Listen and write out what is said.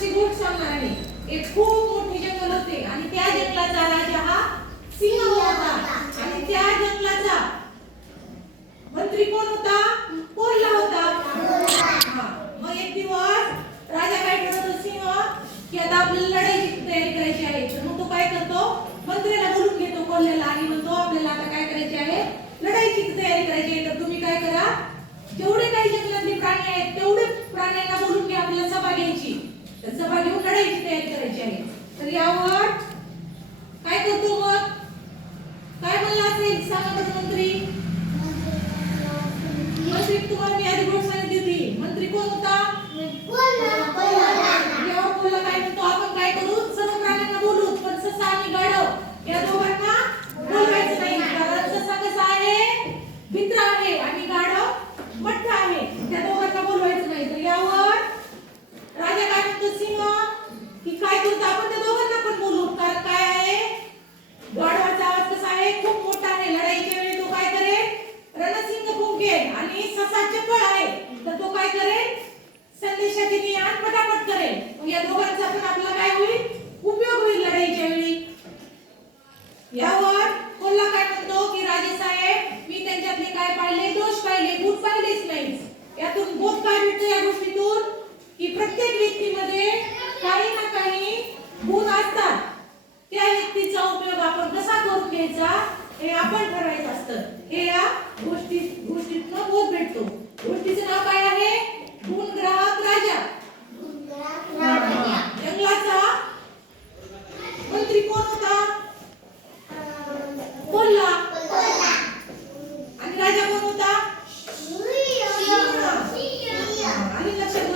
गोष्टी गोड सांगणार आहे. एक खूप मोठे जंगल होते आणि त्या जंगलाचा राजा हा सिंह होता आणि त्या जंगलाचा मंत्री कोण होता? कोल्हा होता. मग एक दिवस राजा काय करतो सिंह की आता आपल्याला लढाईची तयारी करायची आहे. तर मग तो काय करतो मंत्र्याला बोलून घेतो कोल्ह्याला आणि म्हणतो आपल्याला आता काय करायची आहे? लढाईची तयारी करायची आहे. तर तुम्ही काय करा जेवढे काही जंगलातले प्राणी आहेत तेवढे प्राण्यांना बोलून घ्या आपल्याला सभा घ्यायची. तर सभा घेऊन लढाईची तयारी करायची आहे. तर यावर काय करतो मग काय म्हणला असेल सांगा बरं मंत्री? मंत्री तुम्हाला मी आधी गोष्ट सांगितली होती. मंत्री कोण होता? यावर कोल्हा काय म्हणतो आपण काय करू सर्व प्राण्यांना बोलू पण ससा आणि गाढव या दोघांना बोलवायचं नाही. कारण ससा कसा आहे? मित्र आहे आणि गाढव मठ्ठ आहे. त्या दोघांना बोलवायचं नाही. तर यावर राजा काय म्हणतो सिंह की काय करतो आपण त्या दोघांना पण बोलू. कारण काय आहे गाढवाचा आवाज कसा आहे? खूप मोठा आहे. लढाईच्या वेळी तो काय करेल? रणसिंग फुंकेल आणि ससा चपळ आहे तर तो काय करेल? संदेशाची नियान पटापट करेल. या दोघांचा पण आपला काय होईल? उपयोग होईल लढाईच्या वेळी. यावर कोल्हा काय म्हणतो की राजे साहेब मी त्यांच्यातले काय पाहिले? दोष पाहिले, गुण पाहिलेच नाही. यातून बोध काय भेटतो या गोष्टीतून की प्रत्येक व्यक्तीमध्ये काही ना काही गुण असतात. त्या व्यक्तीचा उपयोग आपण कसा करून घ्यायचा हे आपण ठरवायचं असतं. हे या गोष्टीतून बोध भेटतो. गोष्टीचं नाव काय आहे? गुणग्राहक राजा. जंगलाचा मंत्री कोण होता? कोल्हा. आणि राजा कोण होता? आणि लक्षात